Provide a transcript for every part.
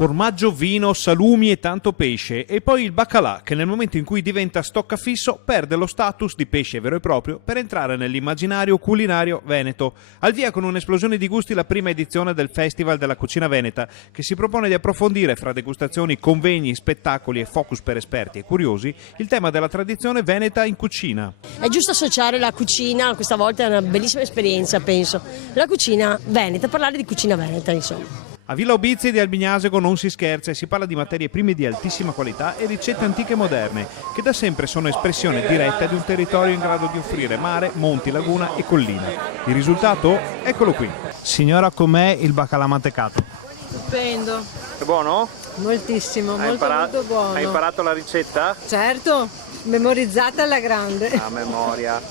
Formaggio, vino, salumi e tanto pesce, e poi il baccalà, che nel momento in cui diventa stoccafisso perde lo status di pesce vero e proprio per entrare nell'immaginario culinario veneto. Al via con un'esplosione di gusti la prima edizione del Festival della Cucina Veneta, che si propone di approfondire fra degustazioni, convegni, spettacoli e focus per esperti e curiosi il tema della tradizione veneta in cucina. È giusto associare la cucina, questa volta è una bellissima esperienza, penso, la cucina veneta, parlare di cucina veneta, insomma. A Villa Obizi di Albignasego non si scherza e si parla di materie prime di altissima qualità e ricette antiche e moderne, che da sempre sono espressione diretta di un territorio in grado di offrire mare, monti, laguna e collina. Il risultato? Eccolo qui. Signora, com'è il baccalà mantecato? Stupendo, È buono? moltissimo, molto buono. Hai imparato la ricetta? Certo, memorizzata alla grande. A memoria.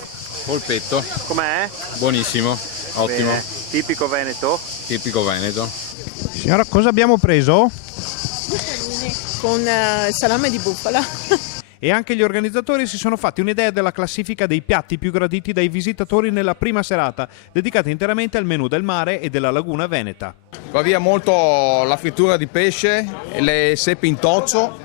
Polpetto, Com'è? buonissimo, ottimo, Bene. Tipico veneto? tipico veneto. Signora, cosa abbiamo preso? Con salame di bufala. E anche gli organizzatori si sono fatti un'idea della classifica dei piatti più graditi dai visitatori nella prima serata, dedicata interamente al menù del mare e della laguna veneta. Va via molto la frittura di pesce, le seppe in toccio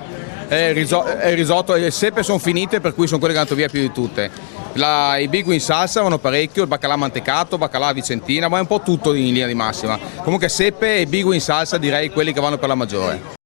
e il risotto. Le seppe sono finite, per cui sono quelle che hanno via più di tutte. I bigu in salsa vanno parecchio, il baccalà mantecato, baccalà vicentina, ma è un po' tutto in linea di massima. Comunque seppe e bigu in salsa direi quelli che vanno per la maggiore.